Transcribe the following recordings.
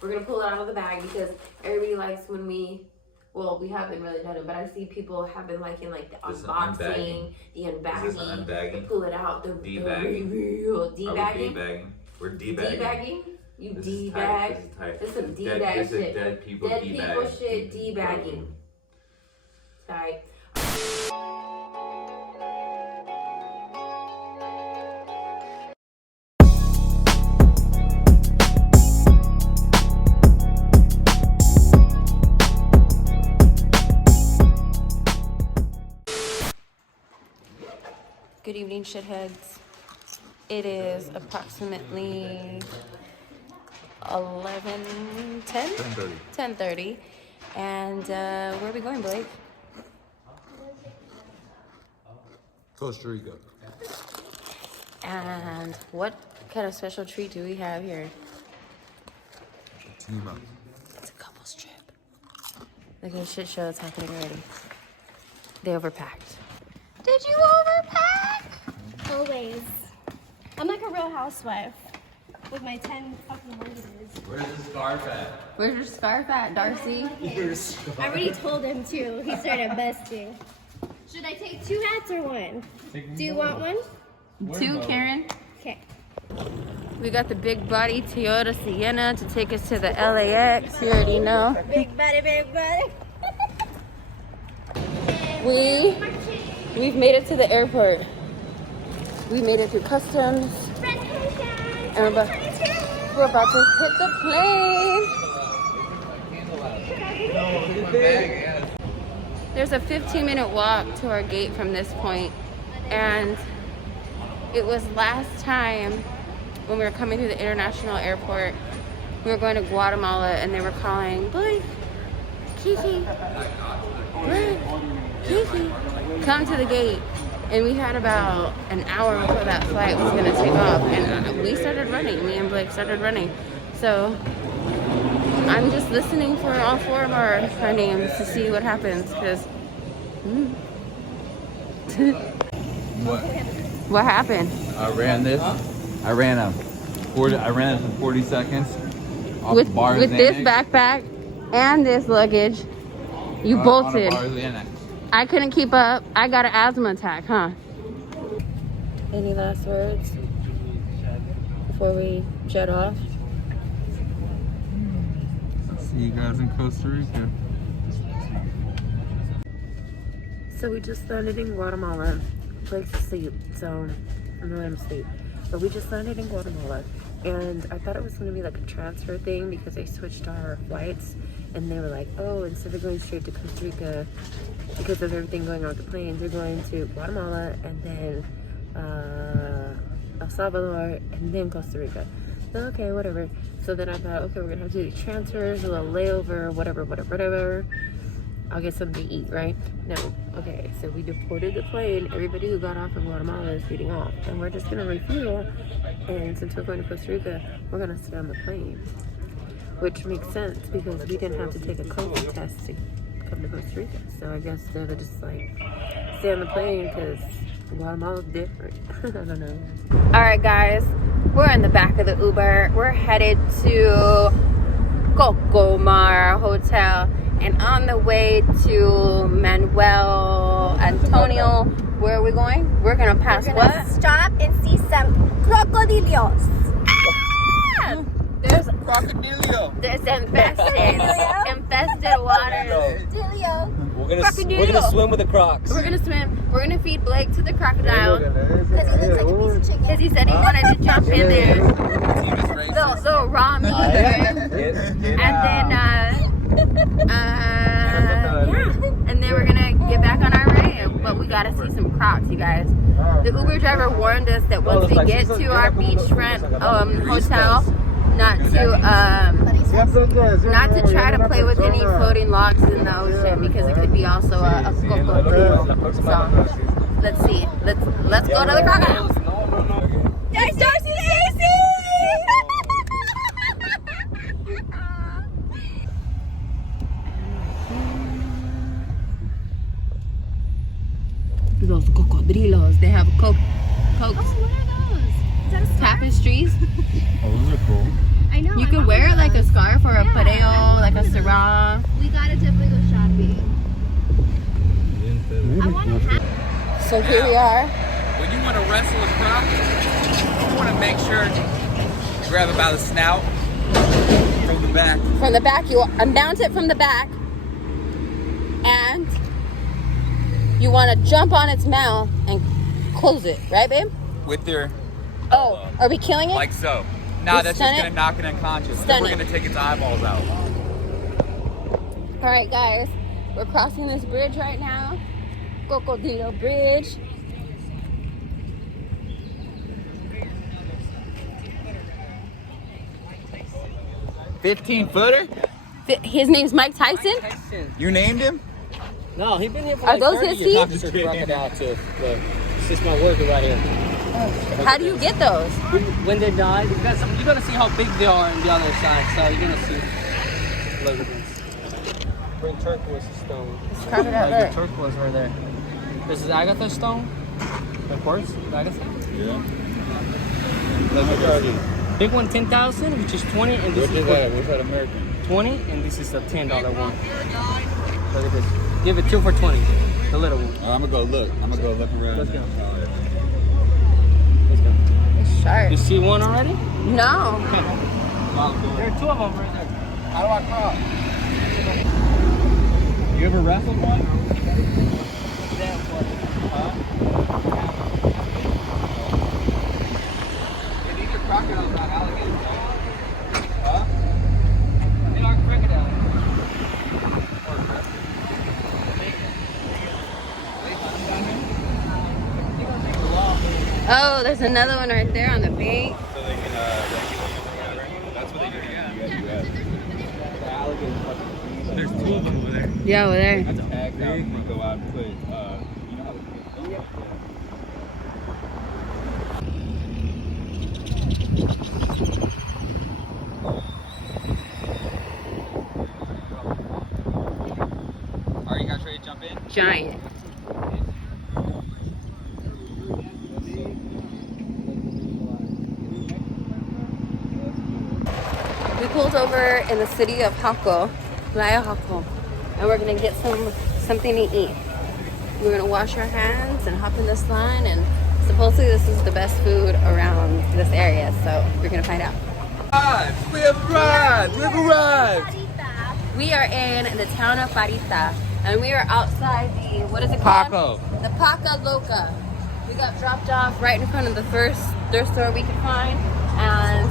We're gonna pull it out of the bag because everybody likes when we haven't really done it, but I see people have been liking like the unboxing, the unbagging, pull it out, the reveal, debagging. We're debagging. Debagging? You debag. This is some debag shit. Dead people shit, debagging. Tight. Good evening, shitheads. It is approximately 10:30. And where are we going, Blake? Costa Rica. And what kind of special treat do we have here? Fatima. It's a couple's trip. Look at the shit show that's happening already. They overpacked. Did you overpack? Always. I'm like a real housewife with my 10 fucking mortgages. Where's the scarf at? Where's your scarf at, Darcy? I already told him too. He started busting. Should I take 2 hats or 1? Do you want one? 2, Karen? Okay. We got the big body Toyota Sienna to take us to the LAX. You already know. Big body, big body. We've made it to the airport. We made it through customs. And we're about to hit the plane. There's a 15-minute walk to our gate from this point, and it was last time when we were coming through the international airport. We were going to Guatemala, and they were calling, Blake, Kiki, Blake, Kiki, come to the gate. And we had about an hour before that flight was gonna take off, and we started running. Me and Blake started running. So I'm just listening for all 4 of our names to see what happens, because What happened? I ran it for 40 seconds. With this backpack and this luggage, you bolted. I couldn't keep up. I got an asthma attack, huh? Any last words before we jet off? I'll see you guys in Costa Rica. So we just landed in Guatemala. Blake's asleep, so I'm gonna let him sleep. But we just landed in Guatemala, and I thought it was gonna be like a transfer thing because they switched our flights, and they were like, oh, instead of going straight to Costa Rica, because of everything going on with the planes, they're going to Guatemala and then El Salvador and then Costa Rica. So okay, whatever. So then I thought, okay, we're gonna have to do transfers, a little layover, whatever. I'll get something to eat, right? No. Okay, so we deported the plane. Everybody who got off in Guatemala is getting off, and we're just gonna refuel. And since we're going to Costa Rica, we're gonna stay on the plane, which makes sense because we didn't have to take a COVID test to come to Costa Rica. So I guess they would just like stay on the plane because Guatemala's different. I don't know. All right, guys, we're in the back of the Uber. We're headed to Cocomar Hotel, and on the way to Manuel Antonio. Where are we going? We're gonna pass what? Stop and see some crocodilios. Ah! There's Crocodilio. There's infested waters. We're gonna swim with the crocs. We're gonna swim. We're gonna feed Blake to the crocodile Because he looks like a piece of chicken. because he said he wanted to jump in there. The raw meat, right? And then and then we're gonna get back on our way. But we gotta see some crocs, you guys. The Uber driver warned us that once we get to our beachfront hotel, not to try to play with any floating logs in the ocean because it could be also a cocodrilo. So let's see. Let's go to the crocodile. There's Darcy Lacey! Those cocodrilos. They have cokes. Oh, what are those? Is that a scarf? Tapestries. Oh, those are cool. I I know. You I could want wear it one. like a scarf or a Yeah, pareo, like a sarong. We gotta definitely go shopping. I want a hat. So here we are. When you want to wrestle a croc, you want to make sure you grab it by the snout from the back. From the back, you unmount it from the back. And you want to jump on its mouth and close it, right, babe? With your Oh, are we killing it? like so. Nah, We that's stun just it? gonna knock it unconscious. Stun Then we're it. gonna take its eyeballs out. All right, guys, we're crossing this bridge right now. Cocodrilo Bridge. $15-footer? His name's Mike Tyson. You named him? No, he been here for Are like those 30 his years. Not teeth? just a crocodile too. But it's just my worker right here. How do you get those? When they die, because you're gonna see how big they are on the other side. So you're gonna see. Look at this. Bring turquoise stone. Crocodile Like Bert. the turquoise right there. This is Agatha stone. The quartz, Agatha. Yeah. Big one 10,000, which is 20, and this Which is is that? What's that American? 20, and this is the $10 one. Look at this. Give it 2 for 20. The little one. I'm gonna go look. I'm gonna go look around. Let's go. Let's go. It's sharp. You see one already? No. There are 2 of them right there. How do I cross? You ever wrestled one? Huh? These are crocodiles, not alligators, right? Huh? They are crocodiles. Oh, there's another one right there on the bank. So they can, that's what they do. Yeah. There's 2 of them over there. Yeah, over there. That's tagged out. We go out and put, you know how Are you guys ready to jump in? Giant. We pulled over in the city of Jaco, Playa Jaco, and we're gonna get something to eat. We're gonna wash our hands and hop in this line, and supposedly this is the best food around this area, so we're gonna find out. We have arrived! We have arrived! We are in the town of Parita, and we are outside the, what is it called? Paco. The Paca Loca. We got dropped off right in front of the first thrift store we could find, and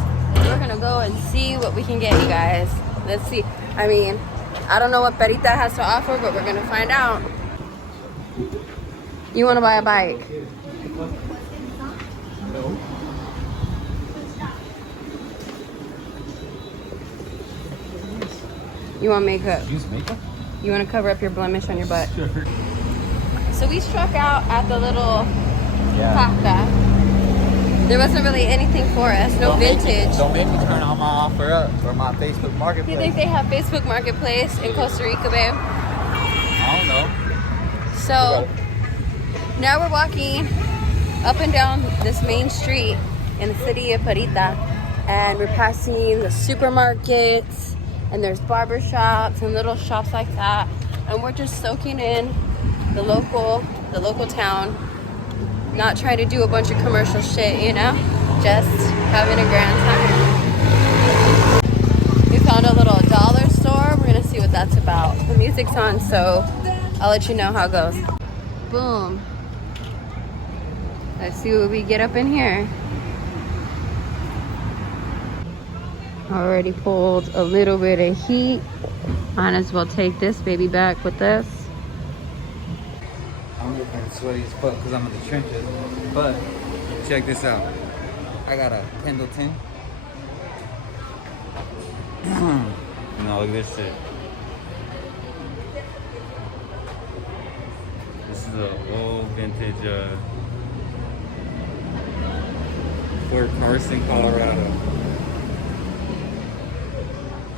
we're gonna go and see what we can get, you guys. Let's see. I mean, I don't know what Parita has to offer, but we're gonna find out. You wanna buy a bike? No. You want makeup? Use makeup? You want to cover up your blemish on your butt? Sure. So we struck out at the little Paca. There wasn't really anything for us, no vintage. Don't make me turn on my offer up or my Facebook Do Marketplace. you think they have Facebook Marketplace in Costa Rica, babe? I don't know. So now we're walking up and down this main street in the city of Parita, and we're passing the supermarkets, and there's barber shops and little shops like that, and we're just soaking in the local town, not trying to do a bunch of commercial shit, you know, just having a grand time. We found a little dollar store. We're gonna see what that's about. The music's on, so I'll let you know how it goes. Boom. Let's see what we get up in here. Already pulled a little bit of heat. Might as well take this baby back with us. I'm looking sweaty as fuck because I'm in the trenches. But check this out. I got a Pendleton. No, look at this shit. This is a old vintage Fort Carson, Colorado.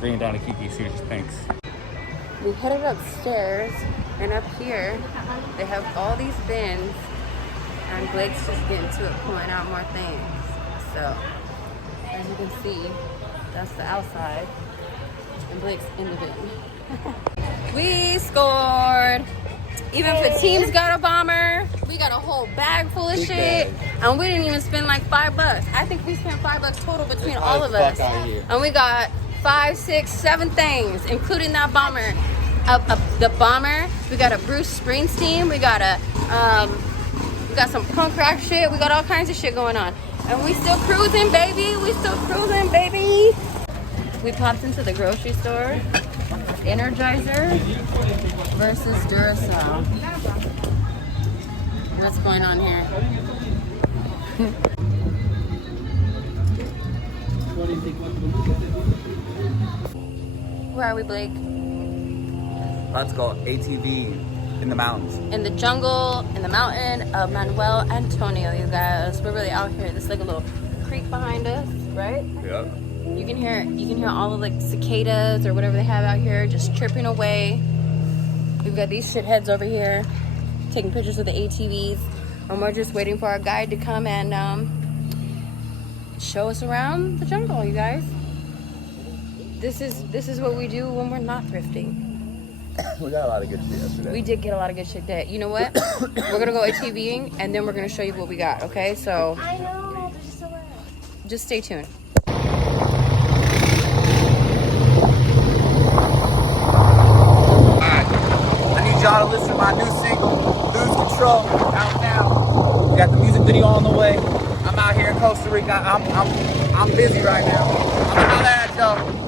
Bring it down to Kiki, see what she thinks. We headed upstairs, and up here they have all these bins, and Blake's just getting to it, pulling out more things. So as you can see, That's the outside. And Blake's in the bin. We scored. Even Fatima's got a bomber. We got a whole bag full of shit. And we didn't even spend like $5. I think we spent $5 total between all of us. And we got 5, 6, 7 things, including that bomber. The bomber. We got a Bruce Springsteen. We got some punk rock shit. We got all kinds of shit going on. And we still cruising, baby. We popped into the grocery store. Energizer versus Duracell. What's going on here? Where are we, Blake? Let's go ATV in the mountains. In the jungle, in the mountain of Manuel Antonio, you guys. We're really out here. There's like a little creek behind us, right? Yep. You can hear all the like cicadas or whatever they have out here just chirping away. We've got these shitheads over here taking pictures of the ATVs, and we're just waiting for our guide to come and show us around the jungle, you guys. This is what we do when we're not thrifting. We got a lot of good shit yesterday. We did get a lot of good shit today. You know what? We're gonna go ATVing and then we're gonna show you what we got. Okay, so I know, there's so much. just stay tuned. Y'all to listen to my new single, Lose Control, out now. We got the music video on the way. I'm out here in Costa Rica. I'm busy right now. I'm gonna holler at y'all.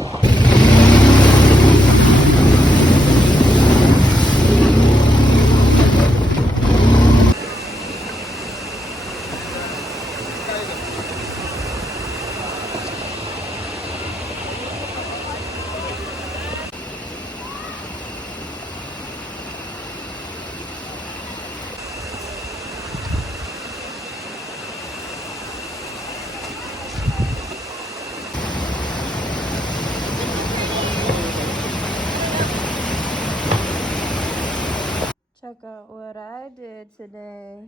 Check out what I did today.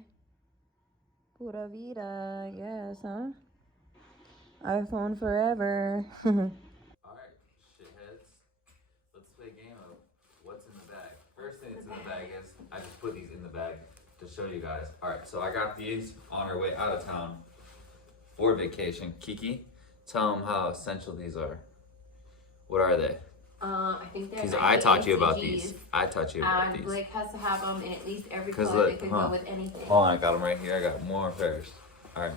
Pura vida, yes, huh? iPhone forever. Alright, shitheads. Let's play a game of what's in the bag. First thing that's in the bag is, I just put these in the bag to show you guys. Alright, so I got these on our way out of town for vacation. Kiki, tell them how essential these are. What are they? I think they're. Because I taught you about these. I taught you about these. Blake has to have them in at least every color. They can go with anything. Hold on, I got them right here. I got more pairs. Alright.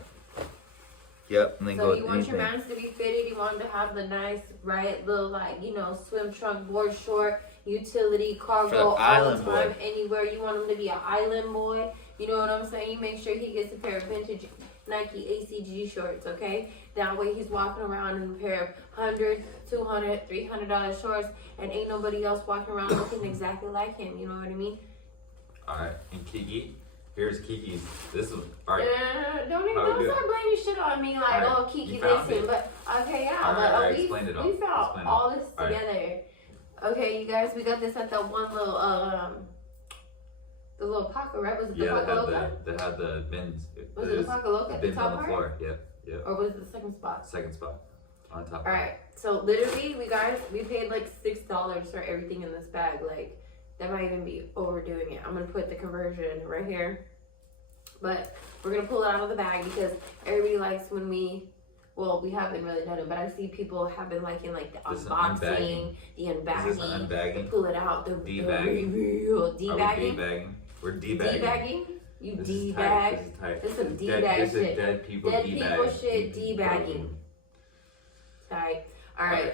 Yep, and then So go you with want your anything. mans to be fitted. You want them to have the nice, right, little like swim trunk, board short, utility, cargo, all the island time, boy. anywhere. You want him to be an island boy. You know what I'm saying? You make sure he gets a pair of vintage Nike ACG shorts, okay? That way he's walking around in a pair of $100, $200, $300 shorts, and ain't nobody else walking around looking exactly like him. You know what I mean? Alright, and Kiki, here's Kiki's. This is alright. Don't start blaming shit on me like, Alright, oh, Kiki you found listen. it. But okay, yeah, Alright, but I explained it all. we found Explain it all all. this Alright. together. Okay, you guys, we got this at that one little the little Paca, right? Was it the Paca Loca? They had the bins. Was it the Paca Loca at the bins top on the part? floor. Yep, yep. Or was it the second spot? Second spot on top. All right, so literally, we paid like $6 for everything in this bag. Like, that might even be overdoing it. I'm gonna put the conversion right here, but we're gonna pull it out of the bag because everybody likes when we haven't really done it, but I see people have been liking like the unboxing, the unbagging. Is this an unbagging? Pull it out, the Debagging? real Are we debagging. debagging? We're debagging. Debagging? You This is tight. debag. This is tight. This some This is debag This shit. is dead people Dead debag. people shit, debagging. Alright, alright.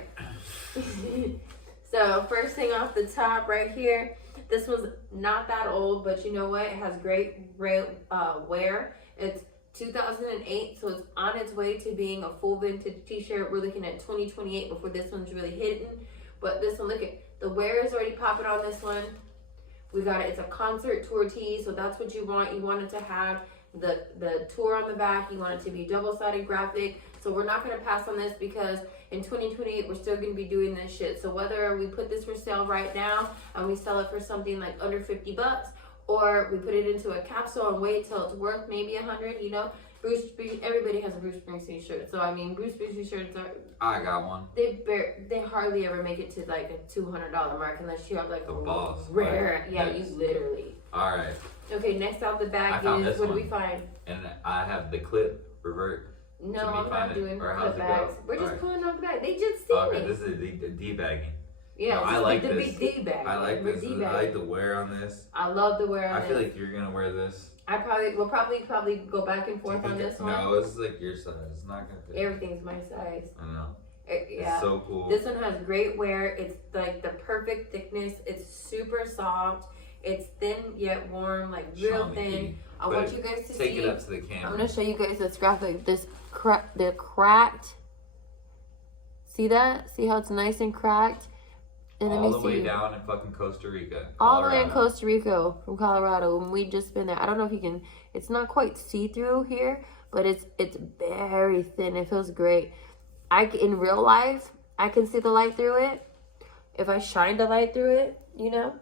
So first thing off the top right here, this was not that old, but you know what? It has great wear. It's 2008, so it's on its way to being a full vintage t-shirt. We're looking at 2028 before this one's really hitting. But this one, look at the wear is already popping on this one. We got it. It's a concert tour tee, so that's what you want. You want it to have the tour on the back. You want it to be double-sided graphic. So we're not going to pass on this because in 2028 we're still going to be doing this shit. So whether we put this for sale right now and we sell it for something like under $50, or we put it into a capsule and wait till it's worth maybe $100, Everybody has a Bruce Springsteen shirt. So I mean, Bruce Springsteen shirts are. I got one. They hardly ever make it to like a $200 mark unless you have like The a boss. rare. Right. Yeah, Yes. you literally. All right. Okay, next out the I bag found is this what one. do we find? And I have the clip revert. No, to me I'm not find it. doing Or how's clip it bags. go? We're just Alright. pulling out the bag. They just seen Okay, it. this is the debagging. Yeah, No, this I is like the this. big D bag. I like We're this. I D-bagging. like the wear on this. I love the wear on I this. feel like you're gonna wear this. We'll probably go back and forth on this one. No, this is like your size. It's not gonna fit. Everything's my size. I know. Yeah. It's so cool. This one has great wear. It's like the perfect thickness. It's super soft. It's thin yet warm, like real Sean thin. McGee. I want you guys to Take see. it up to the camera. I'm gonna show you guys this graphic. The cracked. See that? See how it's nice and cracked? And all let the me way see. down in fucking Costa Rica. All the way in Colorado. Costa Rica from Colorado, and we just been there. I don't know if you can. It's not quite see through here, but it's very thin. It feels great. In real life, I can see the light through it. If I shine the light through it, you know,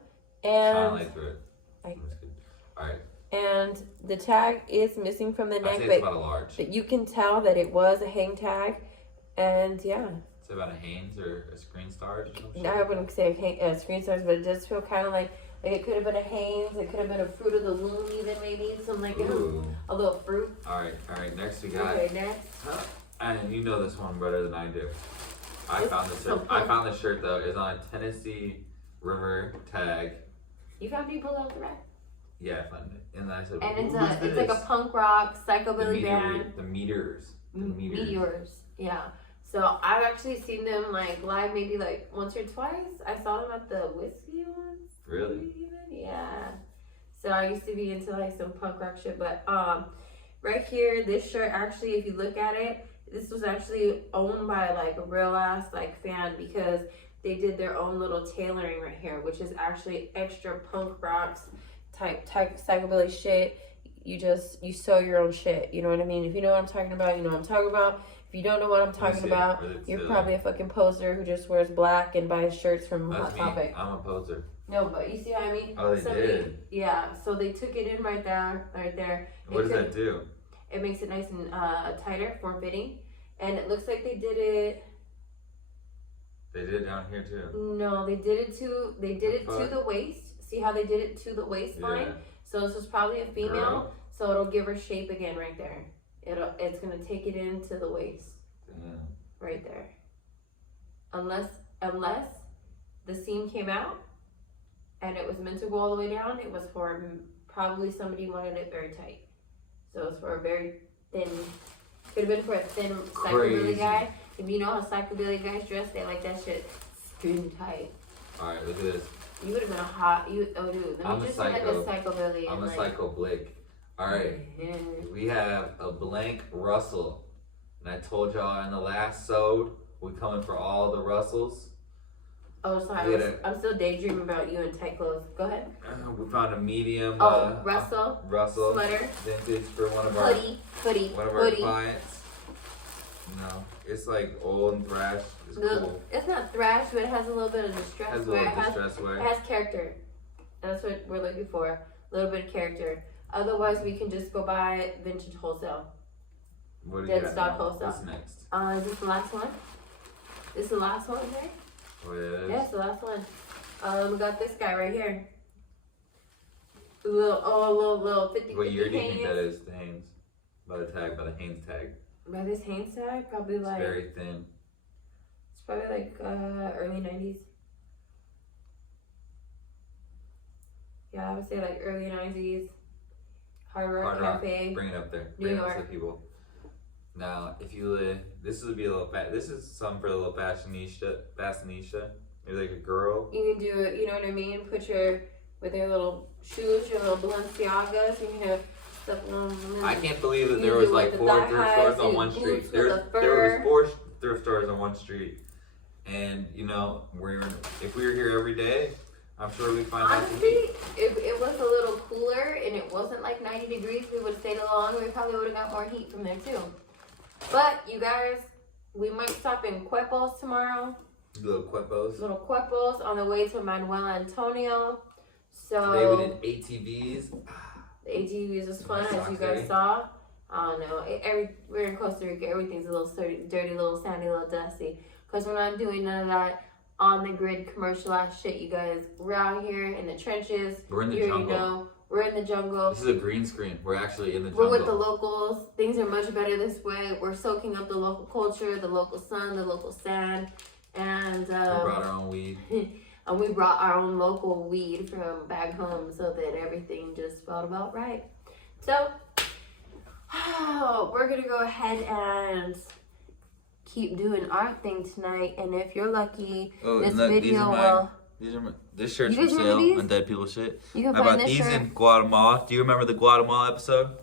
and Shine light through it. I- That's good. All right. and the tag is missing from the I'd neck, say but it's about a large. you can tell that it was a hang tag, and yeah. It's about a Hanes or a Screen Stars or something. I wouldn't say screen stars, but it does feel kind of like it could have been a Hanes, it could have been a Fruit of the Loom, even maybe something like Ooh. a little fruit. All right. Next we got. Okay, next. And you know this one better than I do. I It's found this so shirt. I fun. found this shirt though. It's on a Tennessee River tag. You found people out the back, Yeah, I found it. And I said, and "Who's it's like a this?" punk rock the psychobilly band. The Meters. The Meters. Meteors, yeah. So I've actually seen them like live, maybe like once or twice. I saw them at the Whiskey once. Really? maybe even. Yeah. So I used to be into like some punk rock shit, but right here, this shirt actually, if you look at it, this was actually owned by like a real ass like fan because they did their own little tailoring right here, which is actually extra punk rocks type psychobilly shit. You sew your own shit. You know what I mean? If you know what I'm talking about, you know what I'm talking about. If you don't know what I'm talking see it. about, Really you're silly. probably a fucking poser who just wears black and buys shirts from That's Hot me. Topic. I'm a poser. No, but you see what I mean? Oh, they did. Yeah, so they took it in right there. What does that do? It makes it nice and tighter, form fitting, and it looks like they did it. They did it down here too. No, they did it to fuck? the waist. See how they did it to the waistline? Yeah. So this was probably a female. Girl. So it'll give her shape again right there. It's gonna take it into the waist Damn. right there. Unless the seam came out and it was meant to go all the way down, it was for probably somebody wanted it very tight. So it's for a very thin. Could have been for a thin psychobilly Crazy. guy. If you know how psychobilly guys dress, they like that shit skin tight. All right, look at this. You would have been a hot. Dude. Let I'm me a just say like a psycho. psychobilly. I'm and a like, psycho Blake. All right, yeah. we have a blank Russell, and I told y'all in the last sode we coming for all the Russells. Oh, sorry. We had I'm still daydreaming about you in tight clothes. Go ahead. We found a medium. Russell. Russell Sweater. vintage for one of our Hoodie. clients. No, it's like old and thrash. It's No, cool. it's not thrash, but it has a little bit of distress Has a wear. little It distress It wear. has character. That's what we're looking for. A little bit of character. Otherwise, we can just go buy vintage wholesale. What do you Dead got stock now? wholesale. What's next? Is this the last one? This the last one here? Oh, yeah, it is. Yeah, it's the last one. We got this guy right here. Little 50 What year do you think Hanes. that is? The Hanes. By the tag, by the Hanes tag. By this Hanes tag, probably It's like very thin. it's probably like early 90s. Yeah, I would say like early 90s. Hard Rock Cafe. Bring it up there. New Bring it up to York. the people. Now, if you live, this would be a little this is something for a little fashionista. Maybe like a girl. You can do it, you know what I mean? With your little shoes, your little Balenciagas, you can have stuff on. I can't believe that You there do was with like the 4 thigh thrift highs, stores on you one boots street. with There the was fur. 4 thrift stores on one street. And, you know, if we were here every day, I'm sure we'd find lots of Honestly, heat. if it was a little cooler and it wasn't like 90 degrees, we would have stayed along. We probably would have got more heat from there too. But you guys, we might stop in Cuepos tomorrow. Little Quepos. Little Cuepos on the way to Manuel Antonio. So Today we did ATVs. the ATVs was fun, My as you socks guys ready? saw. I don't know. We're in Costa Rica. Everything's a little dirty, little sandy, a little dusty. Because we're not doing none of that on the grid commercialized shit, you guys. We're out here in the trenches. We're in the you jungle. Know, we're in the jungle. This is a green screen. We're actually in the jungle. We're with the locals. Things are much better this way. We're soaking up the local culture, the local sun, the local sand. And we brought our own weed. And we brought our own local weed from back home so that everything just felt about right. So, we're going to go ahead and keep doing our thing tonight. And if you're lucky, this video will... This shirt's You for guys remember sale these? on Dead People Shit. You can I find bought this these shirt. in Guatemala. Do you remember the Guatemala episode?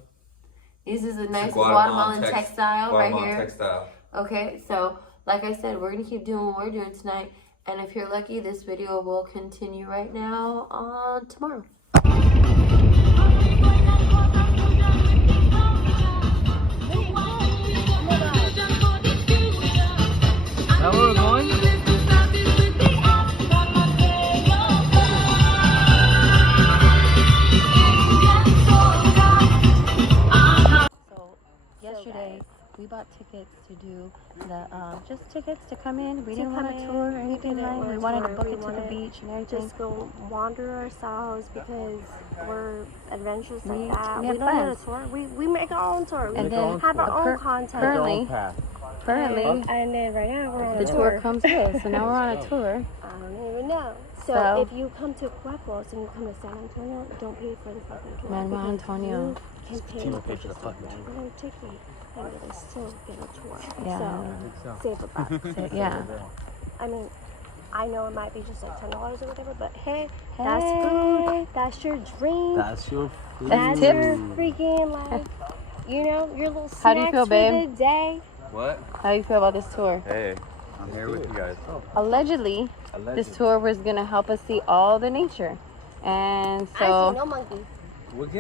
This is a It's nice Guatemalan textile right Guatemalan here. textile. Okay, so like I said, we're going to keep doing what we're doing tonight. And if you're lucky, this video will continue right now on tomorrow. Now where we're going? So yesterday we bought tickets to do the just tickets to come in. We didn't want a tour or anything like. We wanted to book it to the beach and everything. Just go wander ourselves because we're adventurous We- like that. we We have don't need a plans. tour. We make our own tour. We And then have our own content. Currently, And then right now we're on the a tour tour. comes with. So now we're on a tour. I don't even know. So, So- if you come to Pueblos and you come to San Antonio, don't pay for the fucking tour. Manuel because Antonio. You can pay for the fucking regular ticket and really still get a tour. Yeah. So save a buck. Yeah. I mean, I know it might be just like $10 or whatever, but hey, that's food. That's your drink. That's your food. That's your tips. freaking like, you know, your little snacks How do you feel, for babe? the day. What? How do you feel about this tour? Hey, I'm here with you guys. Allegedly, this tour was gonna help us see all the nature, and I so see no monkey.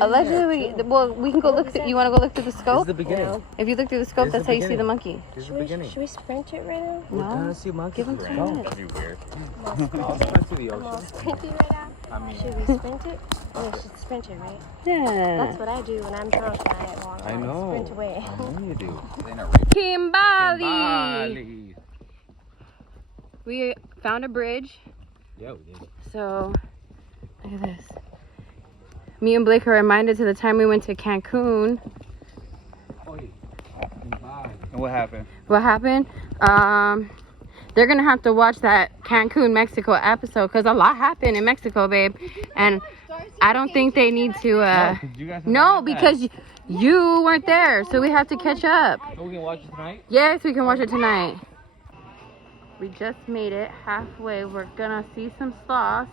allegedly, we can go look. You want to go look through the This is scope? the beginning. If you look through the scope, This is that's the how you see the beginning. monkey. This is Should the we, beginning. should we sprint it right now? We're gonna No, see monkeys. give him 2 minutes. That'd be weird. I'll sprint to the I'm all sprinty right now. I mean, Should we sprint it? Oh, we should sprint it, right? Yeah. That's what I do when I'm drunk and I want to sprint away. I know you do. Kimbali. We found a bridge. Yeah, we did. So, look at this. Me and Blake are reminded to the time we went to Cancun. And what happened? What happened? They're gonna have to watch that Cancun, Mexico episode because a lot happened in Mexico, babe. And I don't think they need to. No, because you weren't there, so we have to catch up. So we can watch it tonight? Yes, we can watch it tonight. We just made it halfway. We're gonna see some sloths.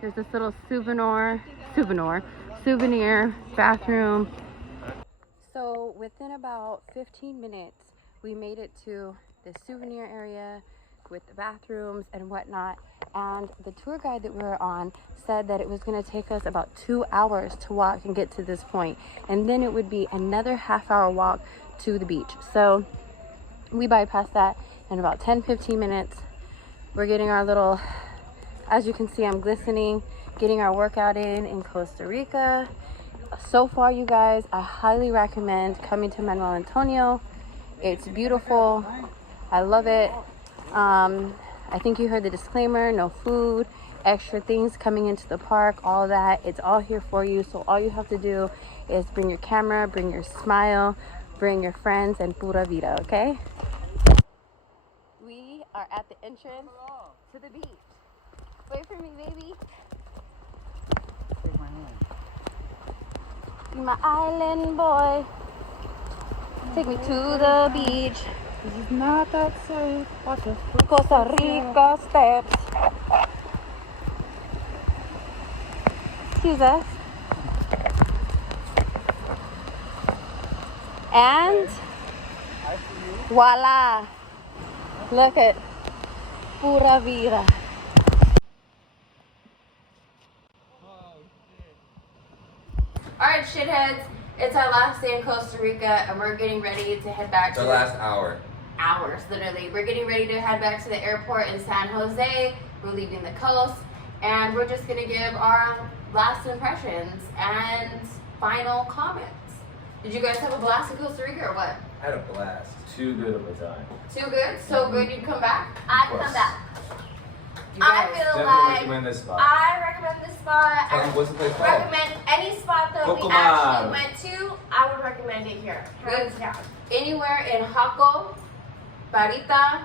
There's this little souvenir bathroom. So within about 15 minutes, we made it to the souvenir area with the bathrooms and whatnot. And the tour guide that we were on said that it was gonna take us about 2 hours to walk and get to this point. And then it would be another half-hour walk to the beach. So we bypassed that in about 10-15 minutes. We're getting our little, as you can see, I'm glistening, getting our workout in Costa Rica. So far, you guys, I highly recommend coming to Manuel Antonio. It's beautiful. I love it. I think you heard the disclaimer, no food, extra things coming into the park, all that. It's all here for you. So all you have to do is bring your camera, bring your smile, bring your friends, and pura vida, okay? We are at the entrance to the beach. Wait for me, baby. Take my hand. Be my island boy. Take me to the beach. This is not that safe. Watch it. Costa Rica steps. Excuse us. And voila. Look at pura vida. Alright, shitheads, it's our last day in Costa Rica and we're getting ready to head back The to last hour. hours, literally. We're getting ready to head back to the airport in San Jose. We're leaving the coast and we're just gonna give our last impressions and final comments. Did you guys have a blast in Costa Rica or what? I had a blast. Too good of a time. Too good? So good you'd come back? I'd course. come back. You I guys. feel Definitely like recommend this spot. I recommend this spot. Tell me, what's the place called? recommend any spot that we Cocomar. actually went to. I would recommend it here. Hands down. Anywhere in Jaco, Barita,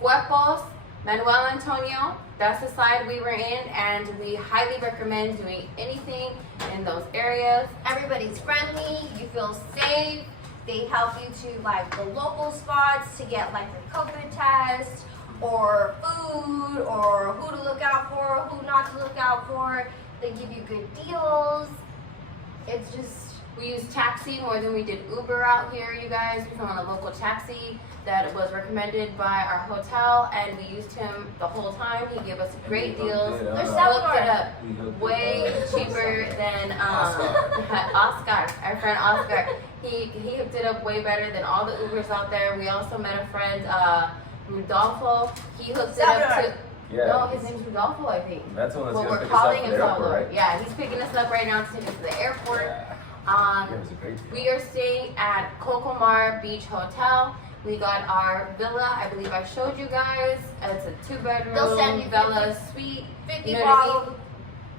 Huepos, Manuel Antonio. That's the side we were in, and we highly recommend doing anything in those areas. Everybody's friendly. You feel safe. They help you to like the local spots to get like your COVID test or food or who to look out for, who not to look out for. They give you good deals. It's just We used taxi more than we did Uber out here, you guys. We found a local taxi that was recommended by our hotel, and we used him the whole time. He gave us great deals. They're Hooked Salvador. it up way cheaper than Oscar, our friend Oscar. He hooked it up way better than all the Ubers out there. We also met a friend, Rudolfo. He hooked it up Salvador. to. Yeah. No, his name's Rudolfo, I think. That's the one that's Well, gonna we're pick us up calling at him the airport, Salvador. right? Yeah, he's picking us up right now to take us to the airport. Yeah, it was a great deal. We are staying at Cocomar Beach Hotel. We got our villa. I believe I showed you guys. It's a They'll send two-bedroom you villa suite. 50 You know what I mean?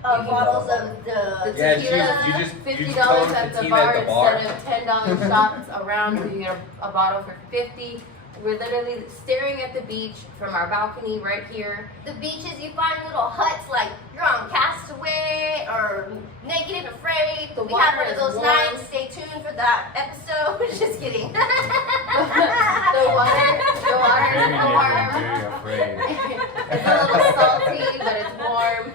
bottles, bottles of The the Yeah, tequila, you just $50 at the tequila bar at the bar. instead of $10 shots around. We get a bottle for $50. We're literally staring at the beach from our balcony right here. The beaches, you find little huts like you're on Castaway or Naked and Afraid. The We had one water of those is warm. nights. Stay tuned for that episode. Just kidding. The water is warm. Very afraid. It's a little salty, but it's warm.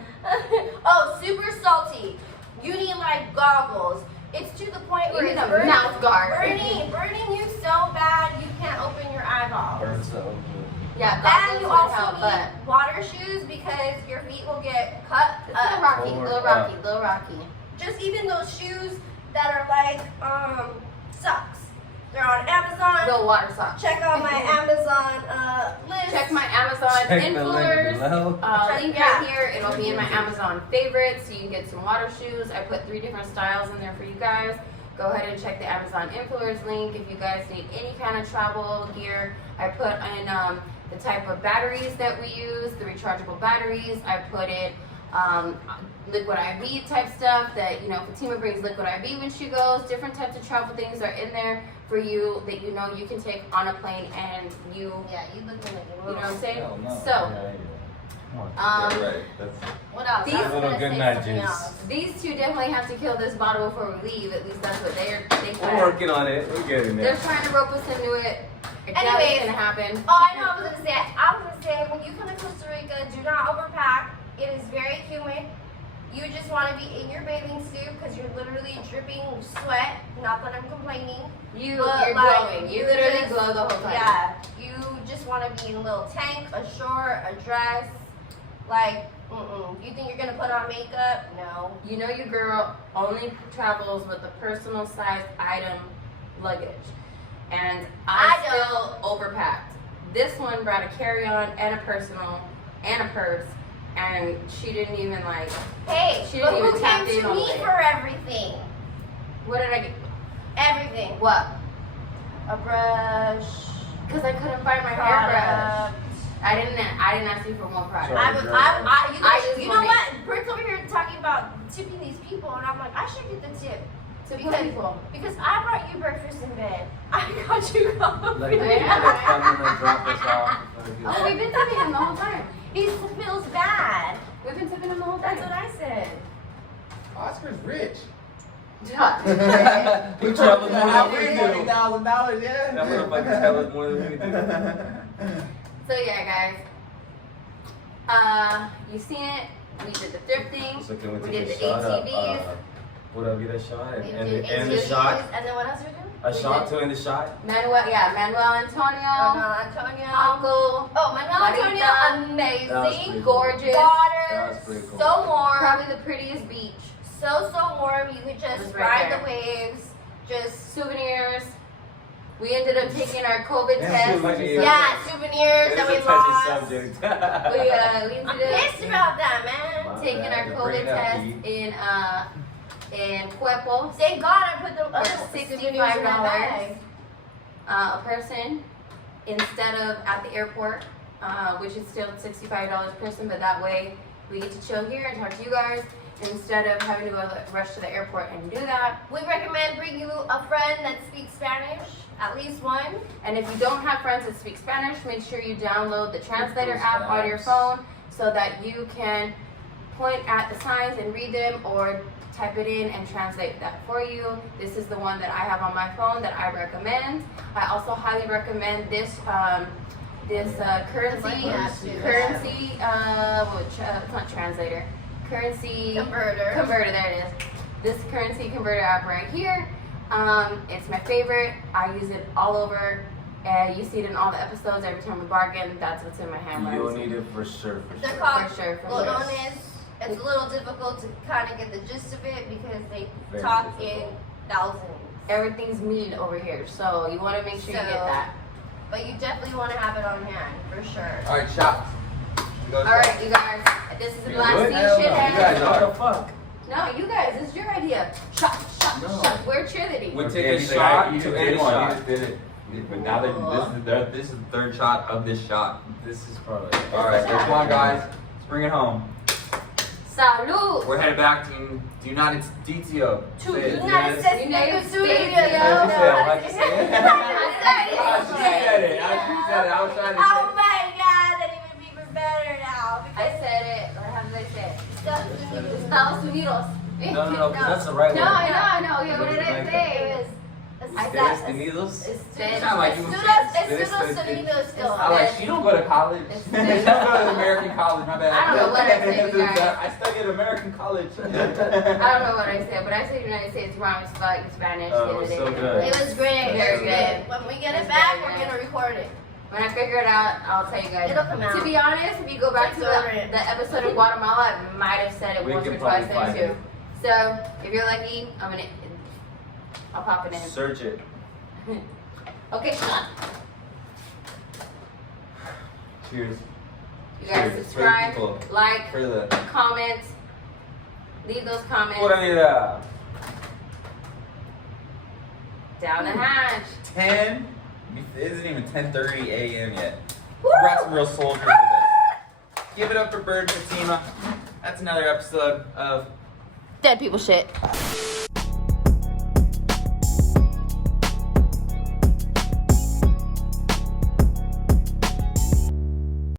Oh, super salty. You need like goggles. It's to the point where You need it's a burning, mouth guard. burning you so bad you can't open your eyeballs. Burns so good. Yeah, And goggles you would also help, but need water shoes because your feet will get cut it's a little up. rocky, Or, little rocky. Just even those shoes that are like socks. They're on Amazon. Little water socks. Check out my Amazon list. Check my Amazon Check the link influencers. below. Link Yeah. right here. It'll be in my Amazon favorites, so you can get some water shoes. I put 3 different styles in there for you guys. Go ahead and check the Amazon influencers link if you guys need any kind of travel gear. I put in the type of batteries that we use, the rechargeable batteries. I put in liquid IV type stuff that, you know, Fatima brings liquid IV when she goes. Different types of travel things are in there for you that you know you can take on a plane, and you Yeah, you look like know what I'm saying? Hell no. So, Yeah. um, Yeah, right. That's what else? These I was little gonna good say night something juice. else. these two definitely have to kill this bottle before we leave. At least that's what they we're said. working on it. We're getting They're there. trying to rope us into it. I doubt it's Anyways. gonna happen. Oh, I know. I was gonna say when you come to Costa Rica, do not overpack. It is very humid. You just want to be in your bathing suit because you're literally dripping sweat. Not that I'm complaining. You're But, like, glowing. You literally just- glow the whole time. Yeah, you just want to be in a little tank, a short, a dress. Like, you think you're gonna put on makeup? No. You know your girl only travels with a personal sized item luggage. And I I don't. still overpacked. This one brought a carry-on and a personal and a purse, and she didn't even like. Hey, She but didn't who even tap came in to on me it. for everything? What did I get? Everything. What? A brush. Because I couldn't find my hairbrush. Product. I didn't ask you for one product. Sorry. I just You know wanted- what? Bert's over here talking about tipping these people, and I'm like, I should get the tip. To Because- people. Because I brought you breakfast in bed. I got you coffee. Like, they just come and drop us off. Oh, we've been tipping him the whole time. He feels bad. We've been tipping him the whole That's time. what I said. Oscar's rich. He travels more than we do. $40,000, yeah. That motherfucker travels more than we do. So yeah, guys. You seen it? We did the thrifting. So can we We take did a the shot ATVs. What up, get a shot? We And did the ATVs, shot? And then what else we do? A We shot did- to end the shot? Manuel Antonio, Antonio. Uncle, Oh, Manuel Antonio, Marita. amazing. That was pretty gorgeous, That Water, was pretty cool. so warm. probably the prettiest beach. So warm. You could It just was right ride there. the waves. Just Souvenirs. We ended up taking our COVID Yeah, test. souvenirs. yeah, souvenirs It that is we a touchy lost. subject. We I'm ended pissed up about that, man. taking our Bring COVID it up, test Pete. in in Cuerpo Thank God I put the for other $65 in my bag. $65 a person instead of at the airport, which is still $65 a person, but that way we get to chill here and talk to you guys instead of having to go rush to the airport and do that. We recommend bring you a friend that speaks Spanish, at least one. And if you don't have friends that speak Spanish, make sure you download the translator app on your phone so that you can point at the signs and read them or type it in and translate that for you. This is the one that I have on my phone that I recommend. I also highly recommend this currency, it's not translator, currency converter, there it is. This currency converter app right here. It's my favorite. I use it all over. You see it in all the episodes. Every time we bargain, that's what's in my hand. You'll need it for sure. They're called For sure. colones. It's a little difficult to kind of get the gist of it because they Very talk difficult. in thousands. Everything's mean over here, so you want to make sure you get that. But you definitely want to have it on hand, for sure. All right, shots. All right, you guys. This is the You last good? thing, Hell no. You guys shitheads. are. fuck? No, you guys. This is your idea. Shot. We're cheerleading. We Okay, take a you shot just to did end one. shot. You just did it. But now that this is the third shot of this shot. This is probably. All right, so come on, guys. Let's bring it home. Salud. We're headed back to the United States. Say it. United States United States. States, How'd you say it? I She said it. I was trying to Oh my God, that even better now. I said it. Or how did I say it? Because Estados Unidos. No, that's the right No, word. I know. Yeah, what did I Like say? I Estados said Unidos? You sound like you Estados Unidos still. I like she don't go to college. She don't go to American college. My bad. I don't know what I said, you guys. I studied at American college. I don't know what I said, but I said United States wrong as fuck in Spanish. Oh, the other it's day. so good. It was great. Very good. When we get it It's back, very we're good. gonna record it. When I figure it out, I'll tell you guys. It'll come out. To be honest, if you go back to the episode of Guatemala, I might have said it We once can or twice probably there find too. it. So if you're lucky, I'll pop it in. Search it. Okay, shot. Cheers. You guys Cheers. subscribe, For the people. like, For the. comment, leave those comments Pura vida. down the hatch. 10. It isn't even 10:30 a.m. yet. Woo! We brought some real soldiers with us. Give it up for Bert and Fatima. That's another episode of Dead people shit.